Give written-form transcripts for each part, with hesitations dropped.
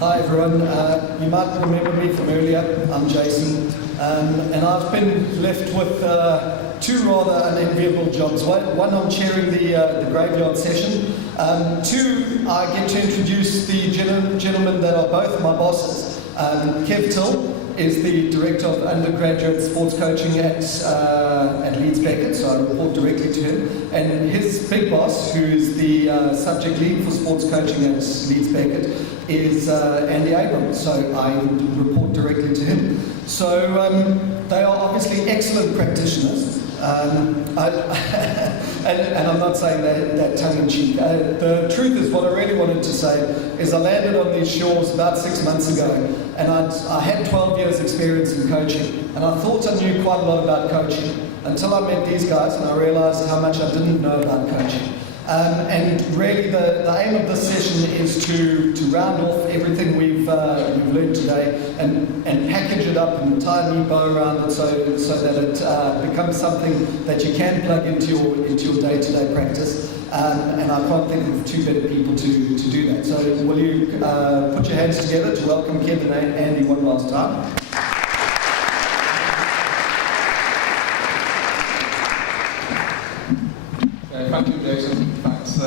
Hi everyone, you might remember me from earlier. I'm Jason, and I've been left with two rather unenviable jobs. One, I'm chairing the graveyard session. Two, I get to introduce the gentlemen that are both my bosses. Kev Till is the Director of Undergraduate Sports Coaching at Leeds Beckett, so I report directly to him. And his big boss, who is the subject lead for sports coaching at Leeds Beckett, is Andy Abrams, so I report directly to him. So they are obviously excellent practitioners. And I'm not saying that tongue-in-cheek. The truth is, what I really wanted to say is I landed on these shores about 6 months ago, and I had 12 years experience in coaching, and I thought I knew quite a lot about coaching until I met these guys and I realized how much I didn't know about coaching. And really the aim of this session is to round off everything we've learned today and package it up and tie a neat bow around it so that it becomes something that you can plug into your day-to-day practice. And I can't think of two better people to do that. So will you put your hands together to welcome Kevin and Andy one last time? Thank you, Jason. Thanks.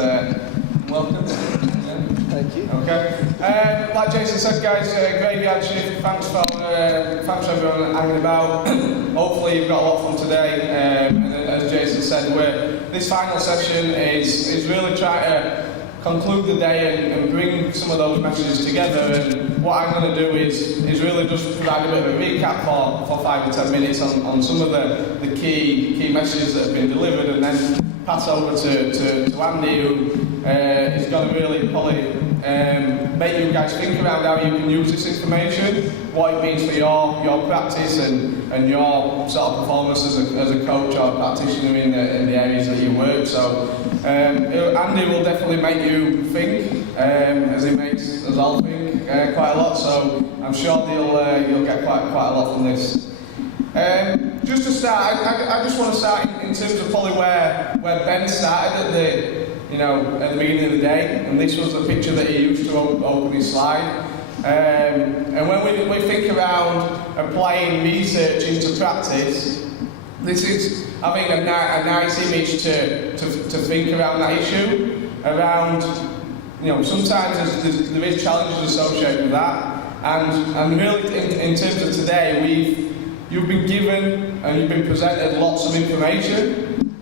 Welcome. Thank you. Okay. Like Jason said, guys, graveyard shift. Thanks for everyone hanging about. Hopefully, you've got a lot from today. And as Jason said, this final session is really trying to conclude the day and bring some of those messages together. And what I'm going to do is really just provide a bit of a recap for 5 to 10 minutes on some of the key messages that have been delivered, and then pass over to Andy, who is going to really probably make you guys think around how you can use this information, what it means for your practice and your sort of performance as a coach or a practitioner in the areas that you work. So Andy will definitely make you think, as he makes us all think quite a lot. So I'm sure you'll get quite a lot from this. Just to start, I just want to start in terms of probably where Ben started at the beginning of the day, and this was the picture that he used to open his slide. And when we think around applying research into practice, this is, I think, a nice image to think around that issue. Around, sometimes there is challenges associated with that, and really in terms of today, you've been given and you've been presented lots of information,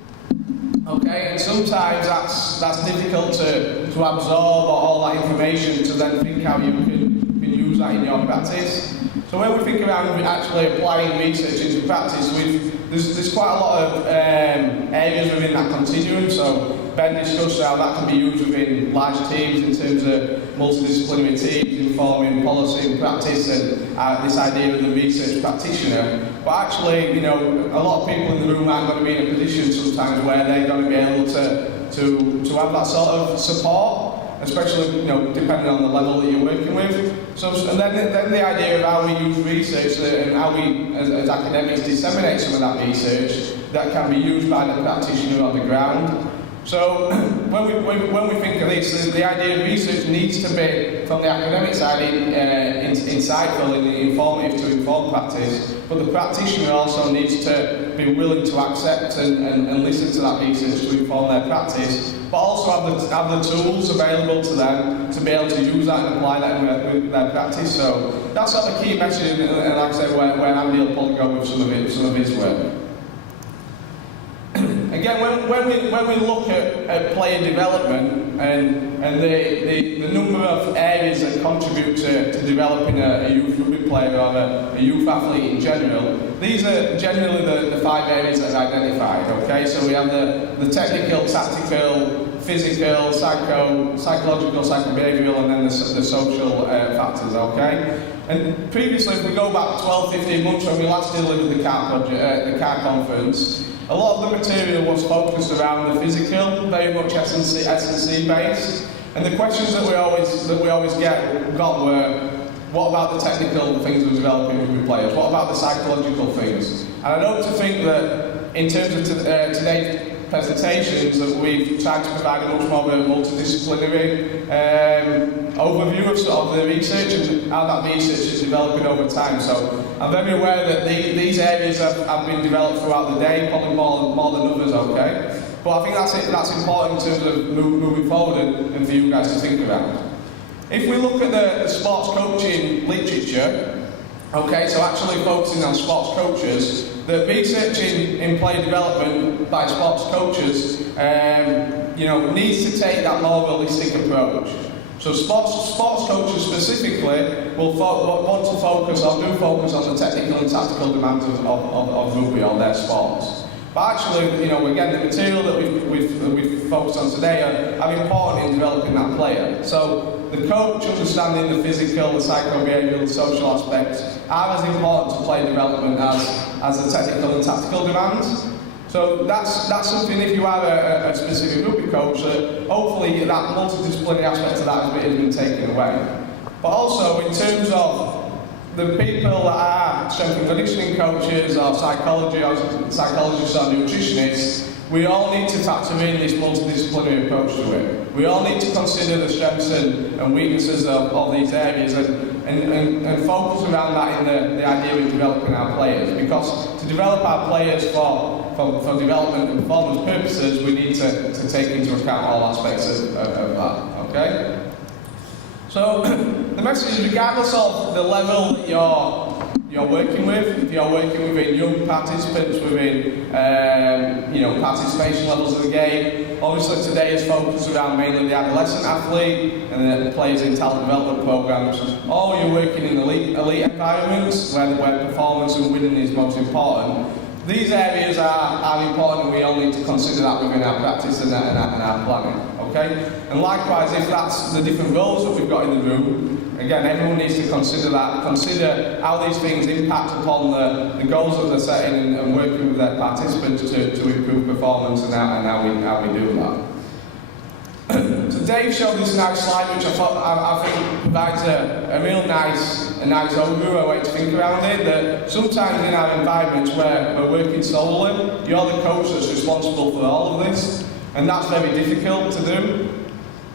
okay? And sometimes that's difficult to absorb all that information to then think how you can use that in your practice. So when we think around actually applying research into practice, there's quite a lot of areas within that continuum. So Ben discussed how that can be used within large teams in terms of multidisciplinary teams, informing policy and practice, and this idea of the research practitioner. But actually, a lot of people in the room aren't going to be in a position sometimes where they're going to be able to have that sort of support, especially depending on the level that you're working with. So, and then the idea of how we use research and how we, as academics, disseminate some of that research that can be used by the practitioner on the ground. So when we think of this, the idea of research needs to be, from the academic side, insightful and informative to inform practice, but the practitioner also needs to be willing to accept and listen to that research to inform their practice, but also have the tools available to them to be able to use that and apply that in their practice. So that's sort of the key message, and like I said, where Andy will probably go with some of his work. Again, when we look at player development and the number of areas that contribute to developing a youth rugby player or a youth athlete in general, these are generally the 5 areas that are identified. Okay, so we have the technical, tactical, physical, psychological, psychobehavioural, and then the social factors. Okay. And previously, if we go back 12, 15 months when we last delivered the CARR project, the CARR conference, a lot of the material was focused around the physical, very much S&C based, and the questions that we always got were, what about the technical things we're developing with players? What about the psychological things? And I don't think that in terms of today's presentations that we've tried to provide a much more of a multidisciplinary overview of sort of the research and how that research is developing over time. So I'm very aware that these areas have been developed throughout the day, probably more than others, okay? But I think that's important in terms of moving forward and for you guys to think about. If we look at the sports coaching literature, okay, so actually focusing on sports coaches, the research in player development by sports coaches, needs to take that more holistic approach. So sports coaches specifically will want to focus or do focus on the technical and tactical demands of rugby or their sports. But actually, again, the material that we've focused on today are important in developing that player. So the coach understanding the physical, the psycho-behavioural, the social aspects are as important to player development as the technical and tactical demands. So that's something, if you are a specific rugby coach, that hopefully that multidisciplinary aspect of that has been taken away. But also in terms of the people that are strength and conditioning coaches or psychologists or nutritionists, we all need to factor in this multidisciplinary approach to it. We all need to consider the strengths and weaknesses of all these areas and focus around that in the idea of developing our players. Because to develop our players for development and performance purposes, we need to take into account all aspects of that, okay? So the message is, regardless of the level that you're working with, if you're working within young participants, within participation levels of the game, obviously today is focused around mainly the adolescent athlete and the players in talent development programs, or you're working in elite environments where performance and winning is most important. These areas are important, and we all need to consider that within our practice and our planning. Okay? And likewise, if that's the different roles that we've got in the room, again, everyone needs to consider that, consider how these things impact upon the goals that they're setting and working with their participants to improve performance and how we do that. So Dave showed this nice slide, which I think provides a real nice overview, a way to think around it, that sometimes in our environments where we're working solely, you're the coach that's responsible for all of this, and that's very difficult to do.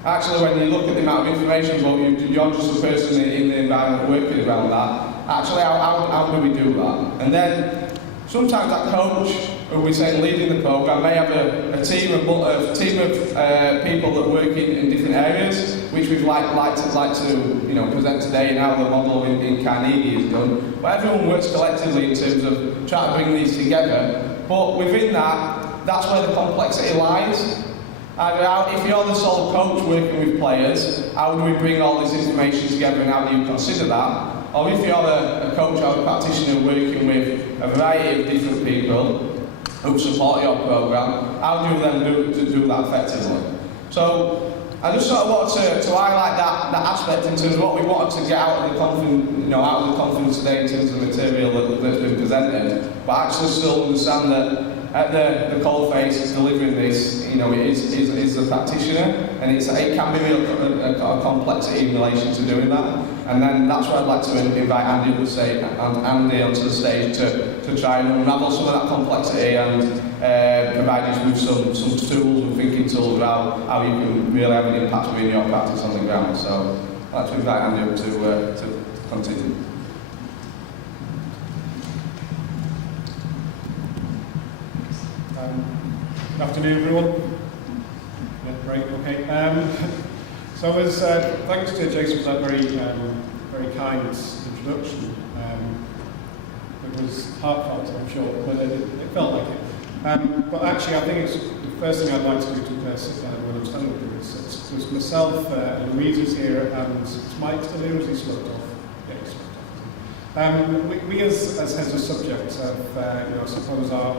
Actually, when you look at the amount of information, but you're just a person in the environment working around that, actually, how do we do that? And then sometimes that coach, who we say leading the program, may have a team of people that work in different areas, which we'd like to present today and how the model in Carnegie is done. But everyone works collectively in terms of trying to bring these together. But within that, that's where the complexity lies. If you're the sole coach working with players, how do we bring all this information together and how do you consider that? Or if you're a coach or a practitioner working with a variety of different people who support your program, how do you then do that effectively? So I just sort of wanted to highlight that aspect in terms of what we wanted to get out of the conference today in terms of the material that's been presented, but actually still understand that at the coalface delivering this, is the practitioner, and it can be a complexity in relation to doing that. And then that's where I'd like to invite Andy onto the stage to try and unravel some of that complexity and provide us with some tools and thinking tools about how you can really have an impact within your practice on the ground. So I'd like to invite Andy up to continue. Good afternoon, everyone. Yeah, great. Okay. So, thanks to Jason for that very kind introduction. It was heartfelt, I'm sure, but it felt like it. But actually, I think it's the first thing I'd like to do to sit down when I'm standing with you. It's myself, Louise is here, and is Mike still here, as he slipped off? Yeah, he slipped off. We as heads of subjects have, I suppose, are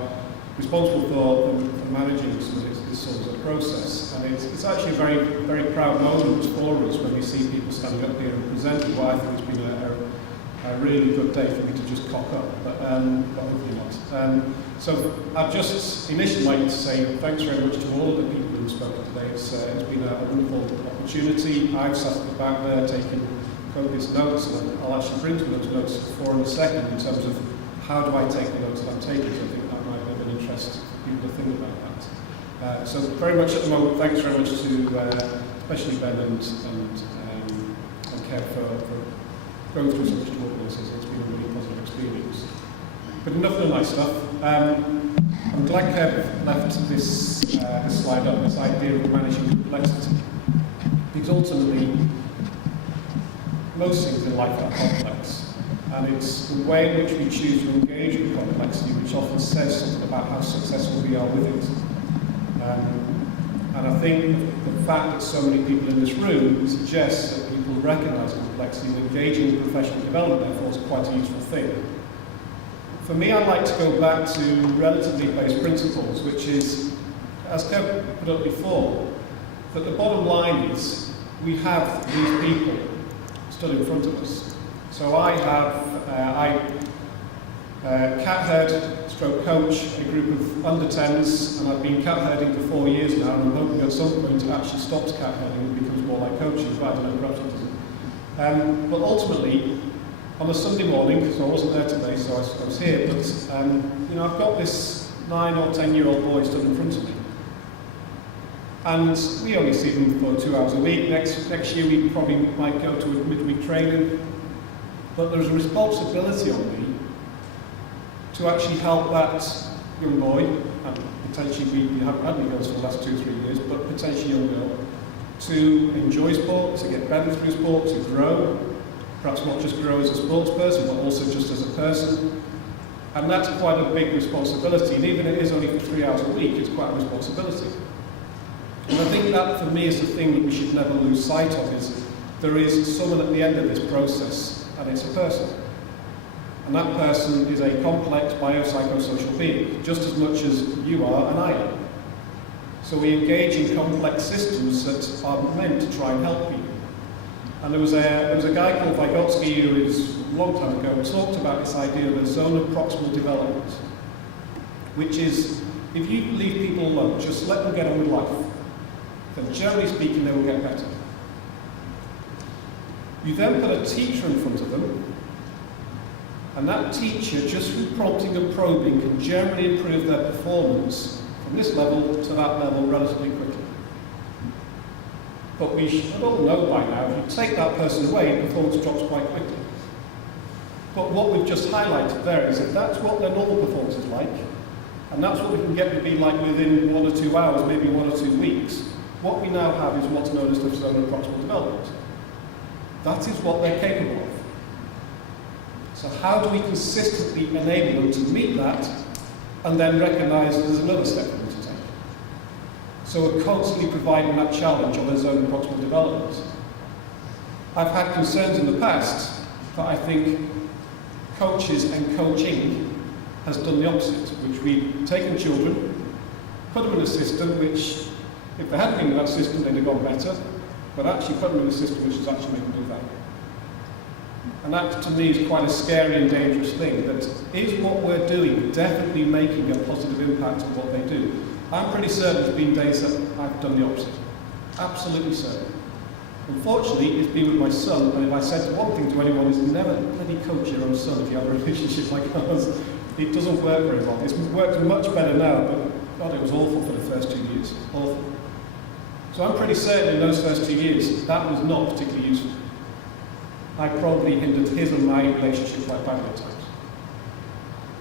responsible for managing some of this sort of process, and it's actually a very, very proud moment for us when we see people standing up here and presenting what I think has been a really good day for me to just cock up, but hopefully not. So I'd just initially like to say thanks very much to all of the people who've spoken today. It's been a wonderful opportunity. I've sat at the back there taking copious notes, and I'll actually bring to those notes for in a second in terms of how do I take the notes that I'm taking. So I think that might be of an interest for people to think about that. So very much at the moment, thanks very much to especially Ben and Kev for going through such turbulence. It's been a really positive experience. But enough of the nice stuff. I'm glad Kev left this slide up, this idea of managing complexity. Because ultimately, most things in life are complex. And it's the way in which we choose to engage with complexity which often says something about how successful we are with it. And I think the fact that so many people in this room suggests that people recognise complexity and engaging in professional development, therefore, is quite a useful thing. For me, I'd like to go back to relatively based principles, which is, as Kev put up before, that the bottom line is we have these people stood in front of us. So I cat herd, stroke coach, a group of under 10s, and I've been cat herding for 4 years now, and I'm hoping at some point it actually stops cat herding and becomes more like coaching, but I don't know, perhaps it doesn't. But ultimately, on a Sunday morning, so I wasn't there today, so I was here, but you know, I've got this 9 or 10-year-old boy stood in front of me. And we only see them for 2 hours a week. Next year we probably might go to a midweek training. But there's a responsibility on me to actually help that young boy, and potentially we haven't had any girls for the last 2 or 3 years, but potentially young girl, to enjoy sport, to get better through sport, to grow, perhaps not just grow as a sports person, but also just as a person. And that's quite a big responsibility, and even if it is only for 3 hours a week, it's quite a responsibility. And I think that, for me, is the thing that we should never lose sight of, is there is someone at the end of this process, and it's a person. And that person is a complex biopsychosocial being, just as much as you are and I am. So we engage in complex systems that are meant to try and help people. And there was a guy called Vygotsky who is a long time ago talked about this idea of a zone of proximal development, which is, if you leave people alone, just let them get on with life, then generally speaking they will get better. You then put a teacher in front of them, and that teacher, just through prompting and probing, can generally improve their performance from this level to that level relatively quickly. But we should all know by now, if you take that person away, performance drops quite quickly. But what we've just highlighted there is that that's what their normal performance is like, and that's what we can get to be like within 1 or 2 hours, maybe 1 or 2 weeks. What we now have is what's known as the zone of proximal development. That is what they're capable of. So how do we consistently enable them to meet that and then recognise there's another step for them to take? So we're constantly providing that challenge of a zone of proximal development. I've had concerns in the past, but I think coaches and coaching has done the opposite, which we've taken children, put them in a system which, if they hadn't been in that system, they'd have gone better, but actually put them in a system which is actually making them do that. And that, to me, is quite a scary and dangerous thing. That is what we're doing definitely making a positive impact on what they do? I'm pretty certain there's been days that I've done the opposite. Absolutely certain. Unfortunately, it's been with my son, and if I said one thing to anyone, is never bloody coach your own son if you have a relationship like ours. It doesn't work very well. It's worked much better now, but God, it was awful for the first 2 years. Awful. So I'm pretty certain in those first 2 years, that was not particularly useful. I probably hindered his and my relationship quite badly at times.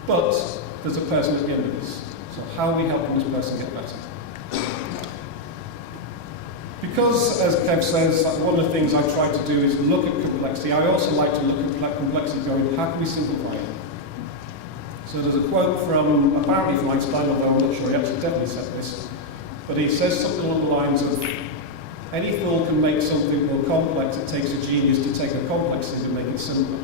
But there's a person at the end of this. So how are we helping this person get better? Because, as Kev says, one of the things I try to do is look at complexity. I also like to look at complexity going, how can we simplify it? So there's a quote from, apparently from Einstein, although I'm not sure he actually definitely said this, but he says something along the lines of, any fool can make something more complex, it takes a genius to take a complex thing and make it simpler.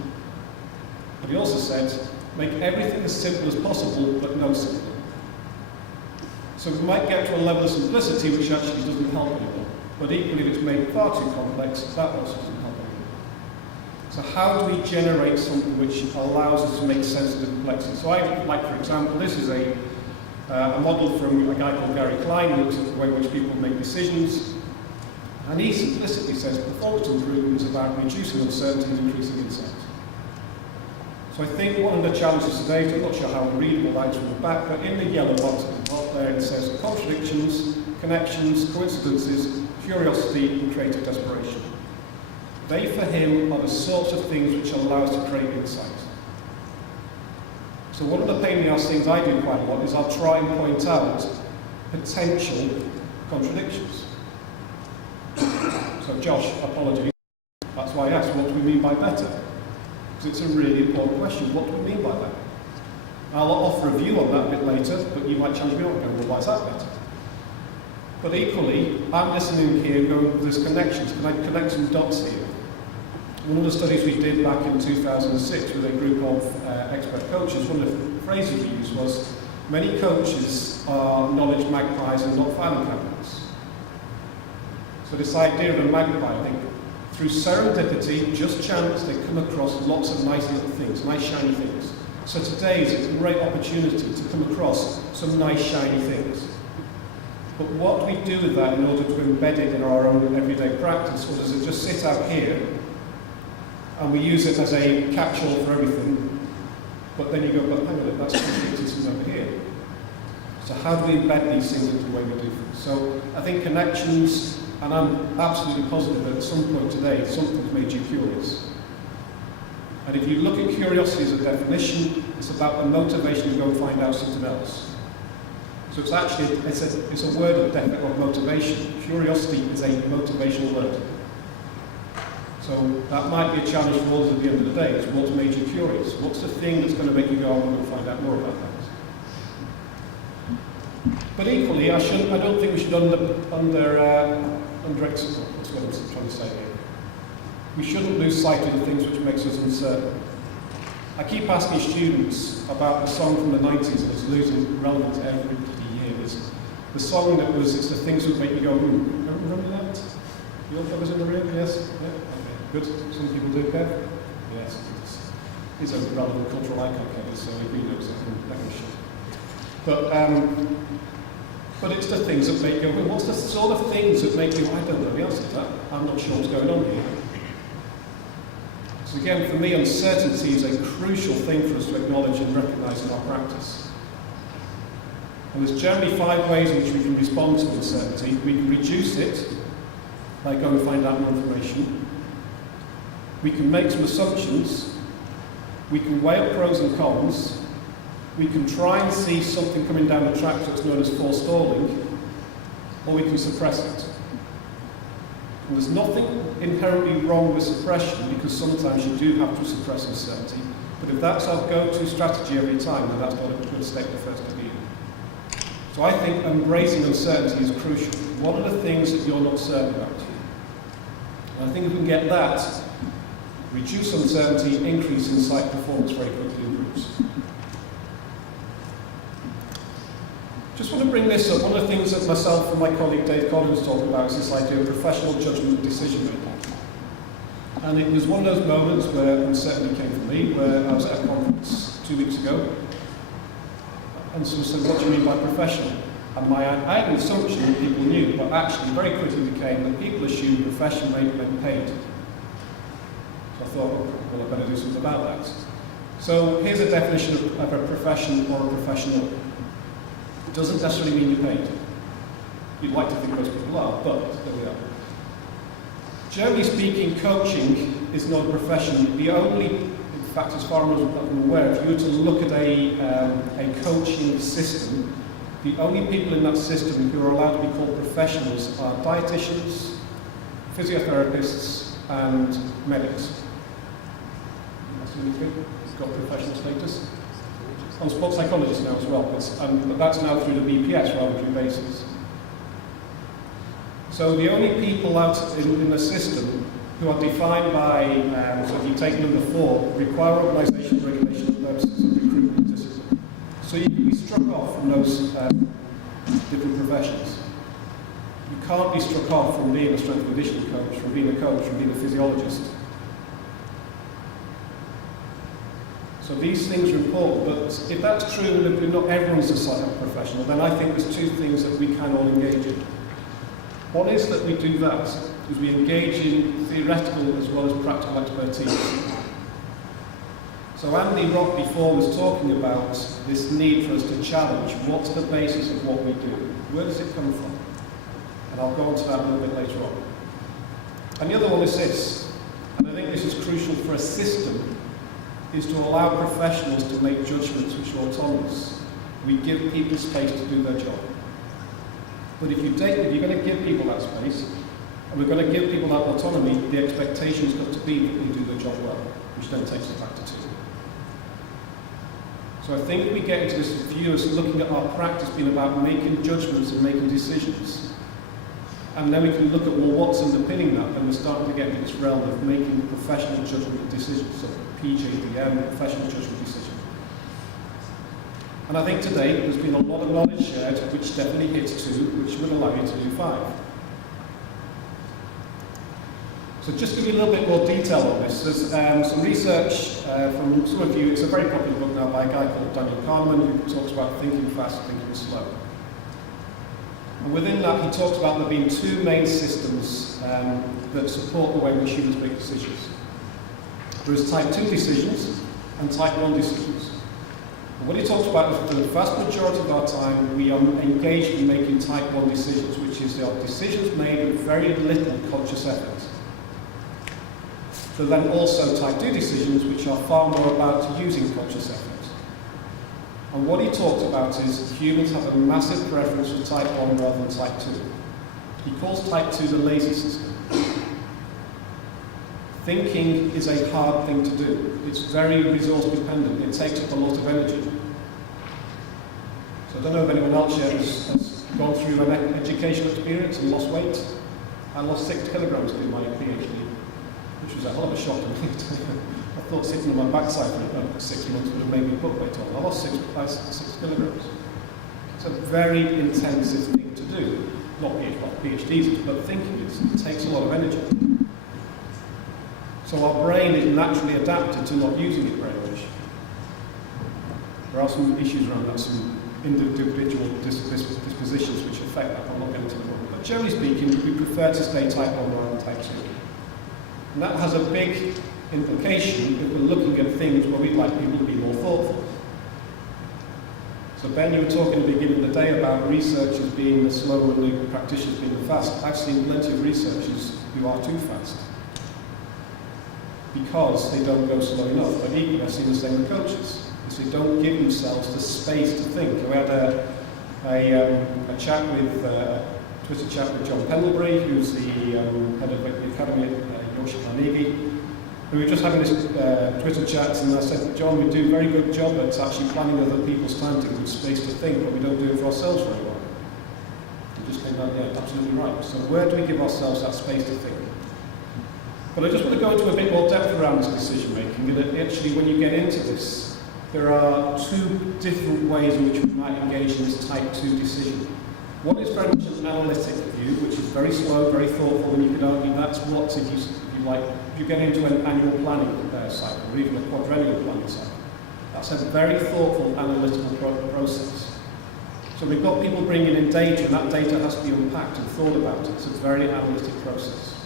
But he also said, make everything as simple as possible, but no simpler. So we might get to a level of simplicity which actually doesn't help anymore. But equally, if it's made far too complex, that also doesn't help anymore. So how do we generate something which allows us to make sense of the complexity? So I, like for example, this is a model from a guy called Gary Klein, who looks at the way in which people make decisions. And he simplistically says performance improvement is about reducing uncertainty and increasing insight. So I think one of the challenges today, I'm not sure how readable that is from the back, but in the yellow box at the top there it says contradictions, connections, coincidences, curiosity, and creative desperation. They, for him, are the sorts of things which allow us to create insight. So one of the pain in the ass things I do quite a lot is I'll try and point out potential contradictions. So Josh, apologies. That's why I asked, what do we mean by better? Because it's a really important question. What do we mean by that? I'll offer a view on that a bit later, but you might challenge me on going, well, why is that better? But equally, I'm listening here going, there's connections. Can I connect some dots here? One of the studies we did back in 2006 with a group of expert coaches, one of the phrases we used was, many coaches are knowledge magpies and not filing cabinets. So this idea of a magpie, I think, through serendipity, just chance, they come across lots of nice little things, nice shiny things. So today is a great opportunity to come across some nice shiny things. But what do we do with that in order to embed it in our own everyday practice? Or does it just sit out here and we use it as a catch-all for everything? But then you go, but hang on a minute, that's contradictions over here. So how do we embed these things into the way we do things? So I think connections, and I'm absolutely positive that at some point today, something's made you curious. And if you look at curiosity as a definition, it's about the motivation to go and find out something else. So it's actually, it's a word of motivation. Curiosity is a motivational word. So that might be a challenge for us at the end of the day, is what's made you curious? What's the thing that's going to make you go, I want to find out more about that? But equally, I don't think we should what's what I'm trying to say here. We shouldn't lose sight of the things which makes us uncertain. I keep asking students about the song from the 90s, and it's losing relevance every year. It's the song that was, it's the things that make you go, don't remember that? You all fellas in the room? Yes? Yeah? Okay, good. Some people do, Kev? Yes. He's a relevant cultural icon, Kevin, so he knows that kind of shit. But it's the things that make you go, what's the sort of things that make you, I don't know the answer to that. I'm not sure what's going on here. So again, for me, uncertainty is a crucial thing for us to acknowledge and recognise in our practice. And there's generally 5 ways in which we can respond to uncertainty. We can reduce it by going and find out more information. We can make some assumptions. We can weigh up pros and cons. We can try and see something coming down the track that's known as forestalling, or we can suppress it. And there's nothing inherently wrong with suppression, because sometimes you do have to suppress uncertainty. But if that's our go-to strategy every time, then that's not a good state of affairs to be in. So I think embracing uncertainty is crucial. What are the things that you're not certain about? And I think if we can get that, reduce uncertainty, increase insight, performance very quickly improves. Just want to bring this up. One of the things that myself and my colleague Dave Collins talked about is this idea of professional judgment decision making. And it was one of those moments where uncertainty came for me, where I was at a conference 2 weeks ago, and someone said, what do you mean by professional? And I had an assumption that people knew, but actually very quickly became that people assumed profession meant paid. So I thought, well, I better do something about that. So here's a definition of a profession or a professional. It doesn't necessarily mean you're paid. You'd like to think most people are, but there we are. Generally speaking, coaching is not a profession. The only, in fact, as far as I'm aware, if you were to look at a coaching system, the only people in that system who are allowed to be called professionals are dietitians, physiotherapists, and medics. That's the only thing that's got professional status. I'm a sports psychologist now as well, but that's now through the BPS rather than through BASIS. So the only people out in the system who are defined by, so if you take number 4, require organisation, regulation, purposes, and recruitment discipline. So you can be struck off from those different professions. You can't be struck off from being a strength and conditioning coach, from being a coach, from being a physiologist. So these things are important, but if that's true and if not everyone's a psych professional, then I think there's 2 things that we can all engage in. One is that we do that, is we engage in theoretical as well as practical expertise. So Andy Rock before was talking about this need for us to challenge what's the basis of what we do. Where does it come from? And I'll go on to that a little bit later on. And the other one is this, and I think this is crucial for a system, is to allow professionals to make judgments which are autonomous. We give people space to do their job. But if you're going to give people that space, and we're going to give people that autonomy, the expectation has got to be that they do their job well, which then takes us back to 2. So I think we get into this view of looking at our practice being about making judgments and making decisions. And then we can look at, well, what's underpinning that? And we're starting to get into this realm of making professional judgment decisions, so PJDM, professional judgment decision. And I think today there's been a lot of knowledge shared which definitely hits 2, which would allow you to do 5. So just to give you a little bit more detail on this, there's some research from some of you. It's a very popular book now by a guy called Daniel Kahneman, who talks about thinking fast, thinking slow. And within that, he talks about there being 2 main systems that support the way which humans make decisions. There is type 2 decisions and type 1 decisions. And what he talks about is the vast majority of our time we are engaged in making type 1 decisions, which is there are decisions made with very little conscious effort. But then also type 2 decisions, which are far more about using conscious effort. And what he talks about is humans have a massive preference for type 1 rather than type 2. He calls type 2 the lazy system. Thinking is a hard thing to do. It's very resource dependent. It takes up a lot of energy. So I don't know if anyone else here has gone through an educational experience and lost weight. I lost 6 kilograms doing my PhD, which was a hell of a shock to me. I thought sitting on my backside for about 6 months would have made me put weight on. I lost 6 kilograms. It's a very intensive thing to do. Not PhDs, but thinking it takes a lot of energy. So our brain is naturally adapted to not using it very much. There are some issues around that, some individual dispositions which affect that. I'm not going to tell you what. But generally speaking, we prefer to stay type 1 rather than type 2. And that has a big implication if we're looking at things where we'd like people to be more thoughtful. So Ben, you were talking at the beginning of the day about researchers being the slow and the practitioners being the fast. I've seen plenty of researchers who are too fast because they don't go slow enough. But equally, I've seen the same with coaches. They don't give themselves the space to think. We had a chat with, Twitter chat with John Pendlebury, who's the head of the Academy at Yorkshire Carnegie. We were just having this Twitter chat, and I said, John, we do a very good job at actually planning other people's time to give them space to think, but we don't do it for ourselves very well. He just came out, yeah, absolutely right. So where do we give ourselves that space to think? But I just want to go into a bit more depth around this decision making, and actually when you get into this, there are 2 different ways in which we might engage in this type 2 decision. One is very much an analytic view, which is very slow, very thoughtful, and you could argue that's what, if you like, if you get into an annual planning cycle, or even a quadrennial planning cycle. That's a very thoughtful, analytical process. So we've got people bringing in data, and that data has to be unpacked and thought about. It's a very analytic process.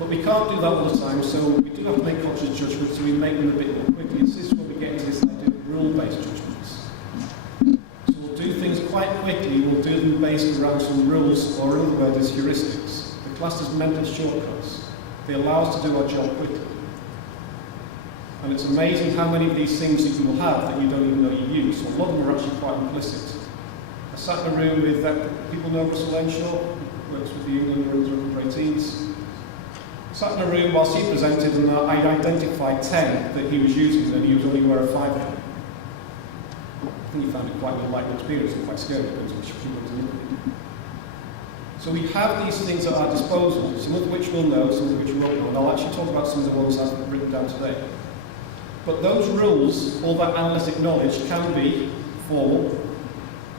But we can't do that all the time, so we do have to make conscious judgments, so we make them a bit more quickly. This is where we get into this idea of rule-based judgments. So we'll do things quite quickly, we'll do them based around some rules, or another word is heuristics. They're classed as mental shortcuts. They allow us to do our job quickly. And it's amazing how many of these things that you will have that you don't even know you use. So a lot of them are actually quite implicit. I sat in a room with, people know Russell Henshaw, who works with the England Rules under 18s. Sat in a room whilst he presented, and I identified 10 that he was using, and he was only aware of 5 of them. I think he found it quite an enlightening experience and quite scary because which people to look at. So we have these things at our disposal, some of which we'll know, some of which we won't know, and I'll actually talk about some of the ones I've written down today. But those rules, all that analytic knowledge, can be formal,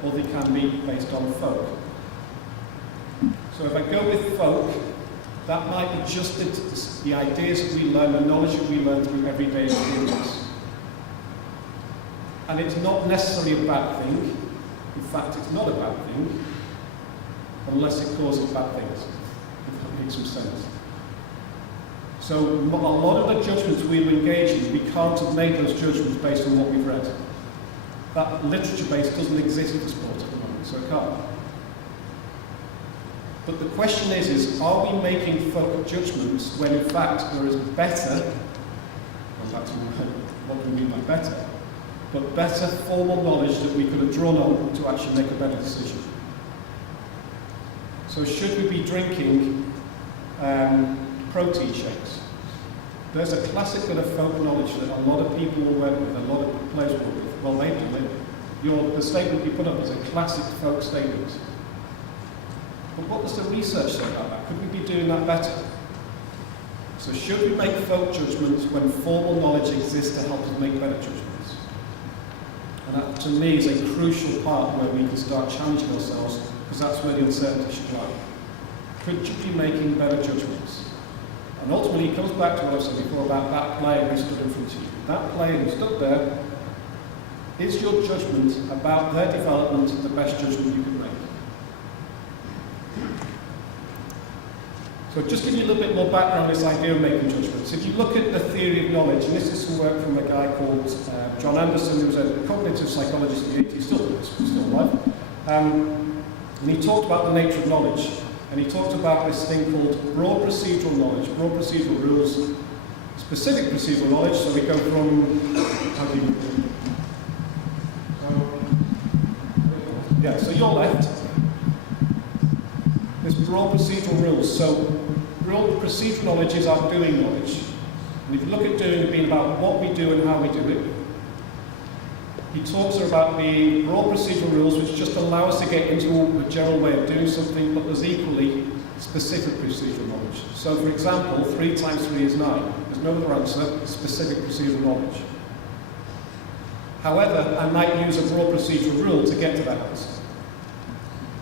or they can be based on folk. So if I go with folk, that might be just the ideas that we learn, the knowledge that we learn through everyday experience. And it's not necessarily a bad thing. In fact, it's not a bad thing, unless it causes bad things, if that makes some sense. So a lot of the judgments we engage in, we can't have made those judgments based on what we've read. That literature base doesn't exist for sport at the moment, so it can't. But the question is are we making folk judgments when in fact there is better, and back to what do we mean by better, but better formal knowledge that we could have drawn on to actually make a better decision. So should we be drinking protein shakes? There's a classic bit of folk knowledge that a lot of people will work with, a lot of players will work with. Well, they do. The statement you put up is a classic folk statement. But what does the research say about that? Could we be doing that better? So should we make folk judgments when formal knowledge exists to help us make better judgments? And that, to me, is a crucial part where we can start challenging ourselves, because that's where the uncertainty should lie. Could you be making better judgments? And ultimately, it comes back to what I said before about that player who stood in front of you. That player who stood there, is your judgment about their development the best judgment you can make? So just give you a little bit more background on this idea of making judgments. If you look at the theory of knowledge, and this is some work from a guy called John Anderson, who was a cognitive psychologist in the 80s, still alive, and he talked about the nature of knowledge. And he talked about this thing called broad procedural knowledge, broad procedural rules, specific procedural knowledge. So we go from, so your left, there's broad procedural rules. So broad procedural knowledge is our doing knowledge. And if you look at doing, it being about what we do and how we do it. He talks about the broad procedural rules which just allow us to get into a general way of doing something, but there's equally specific procedural knowledge. So for example, 3 times 3 is 9. There's no other answer, specific procedural knowledge. However, I might use a broad procedural rule to get to that answer.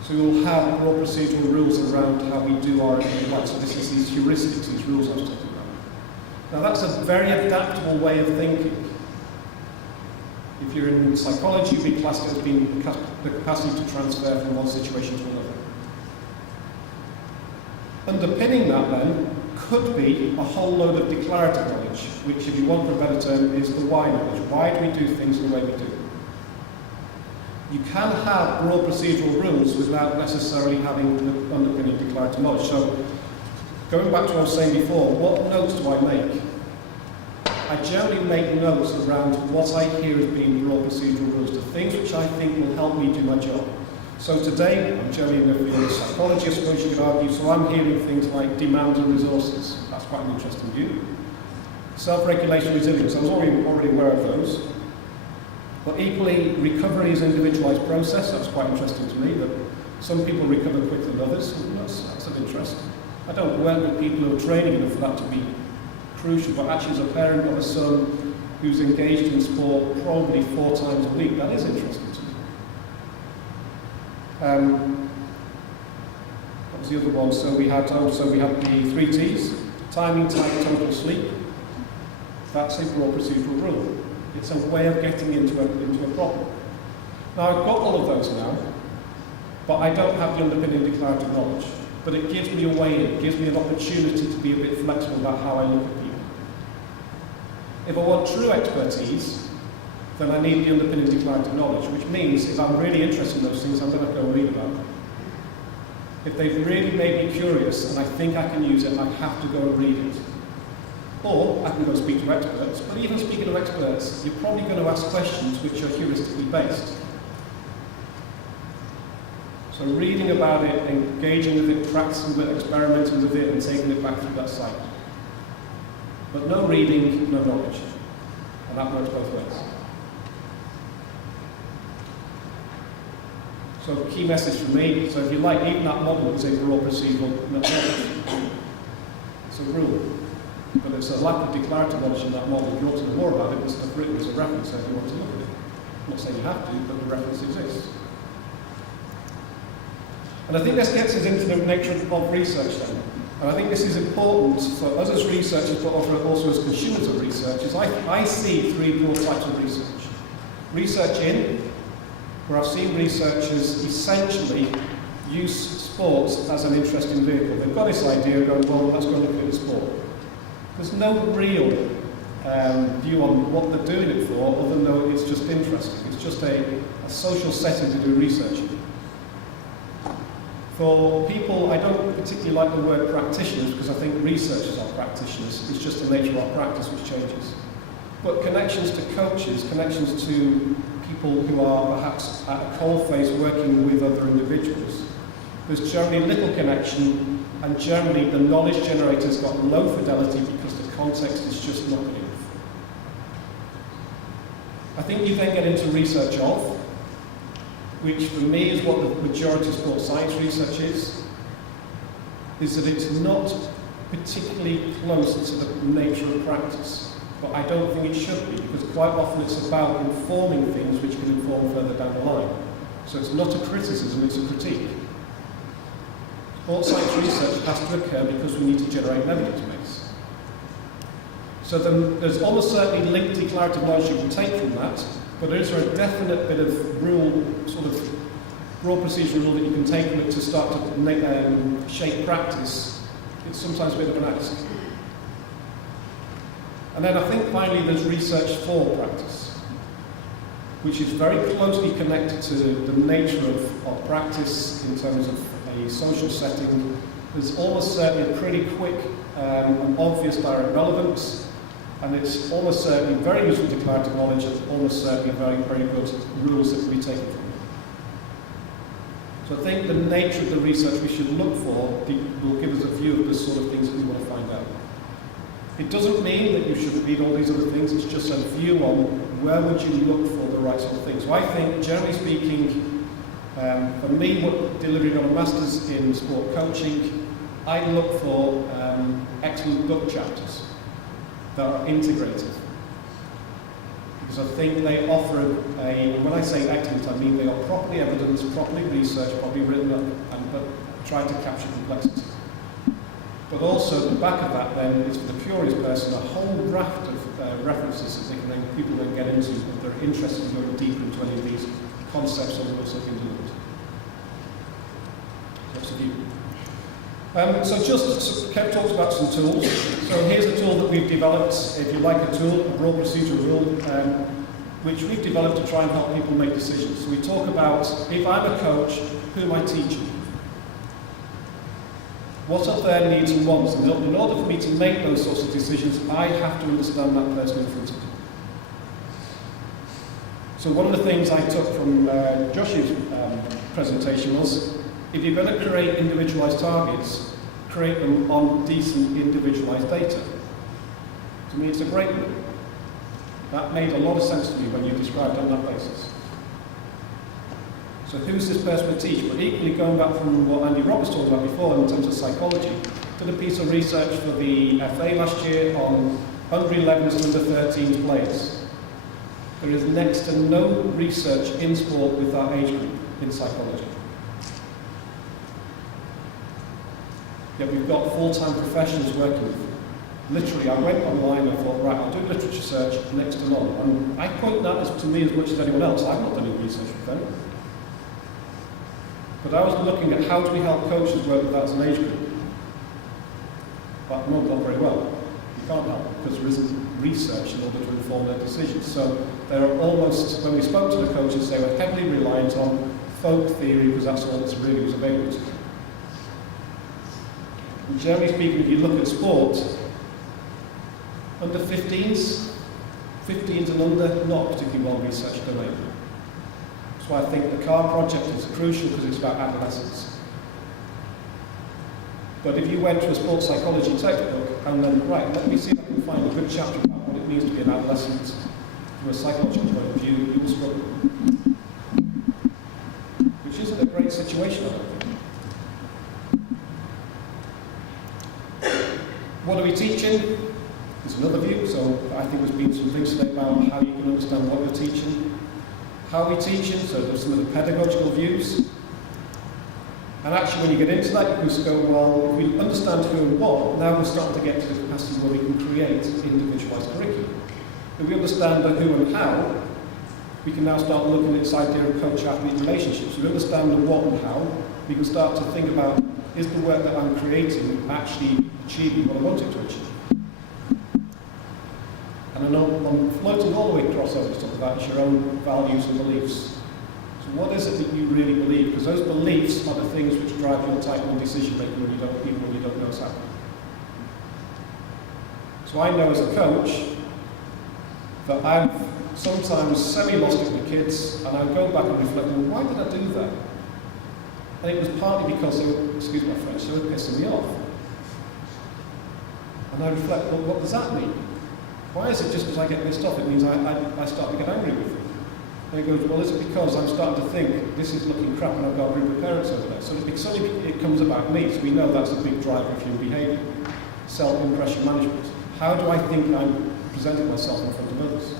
So we'll have broad procedural rules around how we do our everyday life. So this is these heuristics, these rules I was talking about. Now that's a very adaptable way of thinking. If you're in psychology, you'd be classed as being the capacity to transfer from one situation to another. Underpinning that then could be a whole load of declarative knowledge, which, if you want for a better term, is the why knowledge. Why do we do things the way we do? You can have broad procedural rules without necessarily having the underpinning declarative knowledge. So, going back to what I was saying before, what notes do I make? I generally make notes around what I hear as being broad procedural rules, the things which I think will help me do my job. So today, I'm generally in the field of psychology, I suppose you could argue, so I'm hearing things like demand and resources. That's quite an interesting view. Self-regulation, resilience, I was already aware of those. But equally, recovery is an individualised process. That's quite interesting to me, that some people recover quicker than others. That's of interest. I don't work with people who are training enough for that to be crucial, but actually as a parent of a son who's engaged in sport probably 4 times a week, that is interesting to me. What was the other one? So we had the 3 T's, timing, time, total sleep. That's a broad procedural rule. It's a way of getting into a problem. Now I've got all of those now, but I don't have the underpinning declarative knowledge. But it gives me a way in, it gives me an opportunity to be a bit flexible about how I look at people. If I want true expertise, then I need the underpinning declarative knowledge, which means if I'm really interested in those things, I'm going to go and read about them. If they've really made me curious and I think I can use it, I have to go and read it. Or I can go speak to experts, but even speaking to experts, you're probably going to ask questions which are heuristically based. So reading about it, engaging with it, practicing with it, experimenting with it, and taking it back through that cycle. But no reading, no knowledge. And that works both ways. So key message from me, so if you like, even that model is a broad procedural knowledge. It's a rule. But it's a lack of declarative knowledge in that model. If you want to know more about it, there's stuff written as a reference so if you want to look at it. I'm not saying you have to, but the reference exists. And I think this gets us into the nature of research then. And I think this is important for us as researchers, but also as consumers of research, is I see 3 broad types of research. Research in, where I've seen researchers essentially use sports as an interesting vehicle. They've got this idea of going, well, let's go and look at the sport. There's no real view on what they're doing it for, other than though it's just interesting. It's just a social setting to do research in. For people, I don't particularly like the word practitioners because I think researchers are practitioners. It's just the nature of our practice which changes. But connections to coaches, connections to people who are perhaps at a coalface working with other individuals, there's generally little connection, and generally the knowledge generator's got low fidelity because the context is just not good enough. I think you then get into research of, which for me is what the majority of sports science research is that it's not particularly close to the nature of practice. But I don't think it should be, because quite often it's about informing things which can inform further down the line. So it's not a criticism, it's a critique. Sports science research has to occur because we need to generate an evidence base. So then there's almost certainly linked declarative knowledge you can take from that, but there is a definite bit of rule, sort of raw procedural rule that you can take from it to start to make, shape practice. It's sometimes a bit of an ask. And then I think finally there's research for practice, which is very closely connected to the nature of practice in terms of a social setting. There's almost certainly a pretty quick and obvious direct relevance, and it's almost certainly very useful declarative knowledge, and almost certainly very, very good rules that can be taken from it. So I think the nature of the research we should look for will give us a view of the sort of things that we want to find out. It doesn't mean that you should read all these other things, it's just a view on where would you look for the right sort of things. So I think, generally speaking, for me, delivering on a master's in sport coaching, I look for excellent book chapters that are integrated. Because I think they offer when I say excellent, I mean they are properly evidenced, properly researched, properly written up, but try to capture complexity. But also, the back of that then is for the curious person a whole raft of references that people then get into if they're interested in going deeper into any of these concepts on which they've been delivered. That's a view. Kev talks about some tools. So here's a tool that we've developed, if you like a tool, a raw procedural rule, which we've developed to try and help people make decisions. So we talk about, if I'm a coach, who am I teaching? What are their needs and wants? And in order for me to make those sorts of decisions, I have to understand that person in front of me. So one of the things I took from Josh's presentation was, if you're going to create individualized targets, create them on decent individualized data. To me, it's a great one. That made a lot of sense to me when you described on that basis. So who's this person to teach? But equally, going back from what Andy Roberts talked about before in terms of psychology, did a piece of research for the FA last year on under 11s to under 13s players. There is next to no research in sport with that age group in psychology. Yet we've got full-time professionals working with them. Literally, I went online and thought, right, I'll do literature search next to none. And I point that as, to me as much as anyone else. I've not done any research with them. But I was looking at how do we help coaches work with that as an age group. But not very well. You can't help because there isn't research in order to inform their decisions. So they're almost, when we spoke to the coaches, they were heavily reliant on folk theory because that's all that really was available to them. And generally speaking, if you look at sport, under 15s and under, not a particularly well researched domain. That's why I think the CARR project is crucial because it's about adolescence. But if you went to a sports psychology textbook and then, right, let me see if I can find a good chapter about what it means to be an adolescent from a psychological point of view, you will struggle. Which isn't a great situation, I don't think. What are we teaching? There's another view, so I think there's been some things today about how you can understand what you're teaching. How are we teaching? So there's some of the pedagogical views. And actually when you get into that, you can just go, well, if we understand who and what, now we're starting to get to the capacity where we can create individualised curriculum. If we understand the who and how, we can now start looking at this idea of coach-athlete relationships. If we understand the what and how, we can start to think about, is the work that I'm creating actually achieving what I want it to achieve? And I'm floating all the way across over to talk about is your own values and beliefs. So what is it that you really believe? Because those beliefs are the things which drive your type 1 decision making even when you don't know what's happening. So I know as a coach that I've sometimes semi-lost it with kids, and I go back and reflect, well, why did I do that? And it was partly because they were, excuse my French, they were pissing me off. And I reflect, well, what does that mean? Why is it just because I get pissed off, it means I start to get angry with them? And he goes, well, is it because I'm starting to think, this is looking crap and I've got a group of parents over there? So suddenly it comes about me, so we know that's a big driver of human behaviour. Self-impression management. How do I think I'm presenting myself in front of others?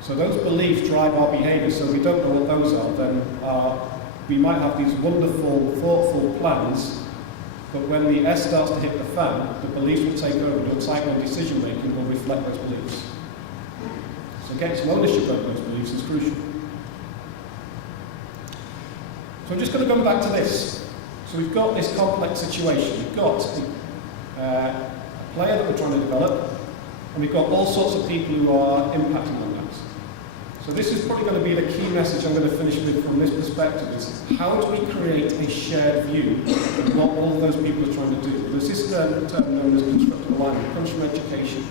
So those beliefs drive our behaviour, so we don't know what those are, then we might have these wonderful, thoughtful plans, but when the S starts to hit the fan, the beliefs will take over, your type 1 decision making will reflect those beliefs. So getting some ownership over those beliefs is crucial. So I'm just going to go back to this. So we've got this complex situation. We've got a player that we're trying to develop, and we've got all sorts of people who are impacting on that. So this is probably going to be the key message I'm going to finish with from this perspective, is how do we create a shared view of what all of those people are trying to do? There's this term known as constructive alignment. It comes from education.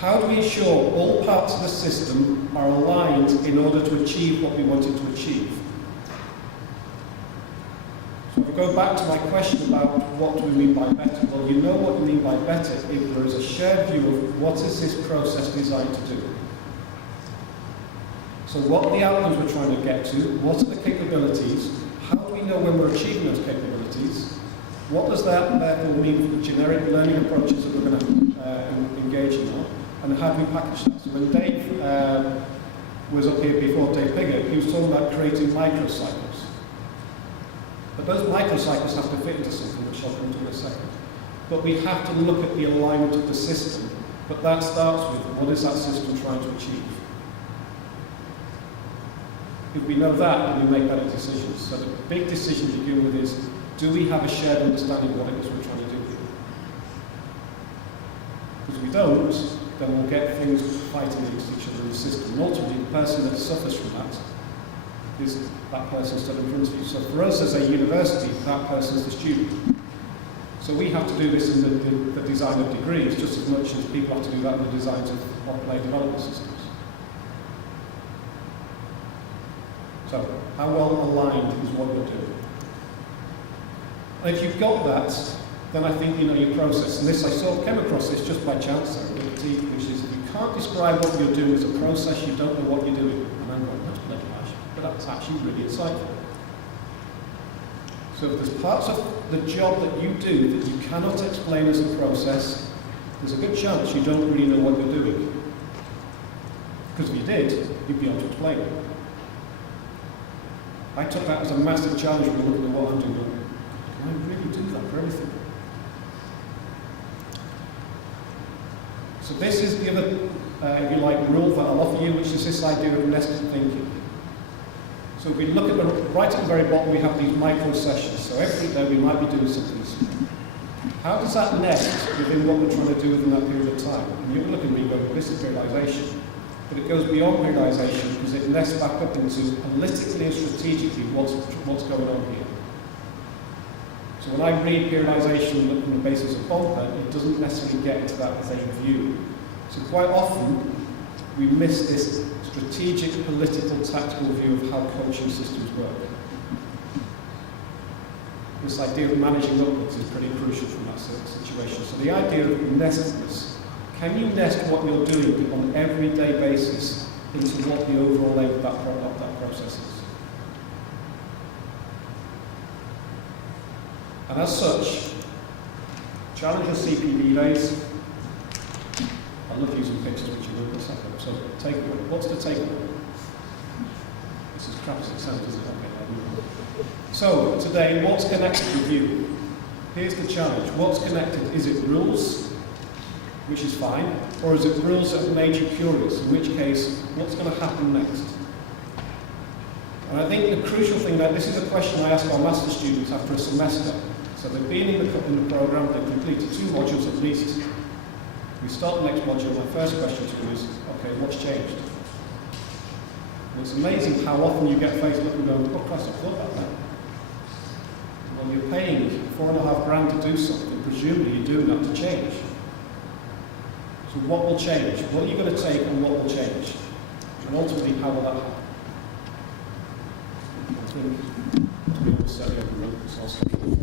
How do we ensure all parts of the system are aligned in order to achieve what we wanted to achieve? So if we go back to my question about what do we mean by better, well, you know what you mean by better if there is a shared view of what is this process designed to do. So what are the outcomes we're trying to get to? What are the capabilities? How do we know when we're achieving those capabilities? What does that therefore mean for the generic learning approaches that we're going to engage in on? And how do we package that? So when Dave was up here before, Dave Piggott, he was talking about creating microcycles. But those microcycles have to fit into something, which I'll come to in a second. But we have to look at the alignment of the system. But that starts with, what is that system trying to achieve? If we know that, then we make better decisions. So the big decision to begin with is, do we have a shared understanding of what it is we're trying to do here? Because if we don't, then we'll get things fighting against each other in the system. And ultimately, the person that suffers from that is that person stood in front of you. So for us as a university, that person is the student. So we have to do this in the design of degrees, just as much as people have to do that in the designs of play development systems. So, how well aligned is what you're doing? And if you've got that, then I think you know your process. And this, I came across this just by chance there, which is if you can't describe what you're doing as a process, you don't know what you're doing. And I'm going, that's bloody harsh, but that's actually really insightful. So if there's parts of the job that you do that you cannot explain as a process, there's a good chance you don't really know what you're doing. Because if you did, you'd be able to explain it. I took that as a massive challenge when looking at what I'm doing. Can I really do that for everything? So this is the other, if you like, rule that I'll offer you, which is this idea of nested thinking. So if we look at right at the very bottom, we have these micro sessions. So every day we might be doing something. How does that nest within what we're trying to do within that period of time? And you're looking at me going, this is periodization. But it goes beyond periodization because it nests back up into politically and strategically what's going on here. So when I read periodization from the basis of Pomper, it doesn't necessarily get into that as a view. So quite often, we miss this strategic, political, tactical view of how coaching systems work. This idea of managing upwards is pretty crucial from that situation. So the idea of nestedness. Can you nest what you're doing on an everyday basis into what the overall aim of that process is? And as such, challenge your CPD days. I love using pictures, which you will in a second. So, takeaway. What's the takeaway? This is crap as it sounds, isn't it? Okay. So, today, what's connected with you? Here's the challenge. What's connected? Is it rules? Which is fine, or is it rules that have made you curious, in which case, what's going to happen next? And I think the crucial thing, that this is a question I ask our master's students after a semester. So they've been in the programme, they've completed 2 modules at least. We start the next module, my first question to them is, okay, what's changed? And it's amazing how often you get faced up and going, oh Christ, I thought about that. Well, you're paying $4,500 to do something, presumably you're doing that to change. So what will change? What are you going to take and what will change? And ultimately, how will that happen? To be able to set the open road, so I'll stop.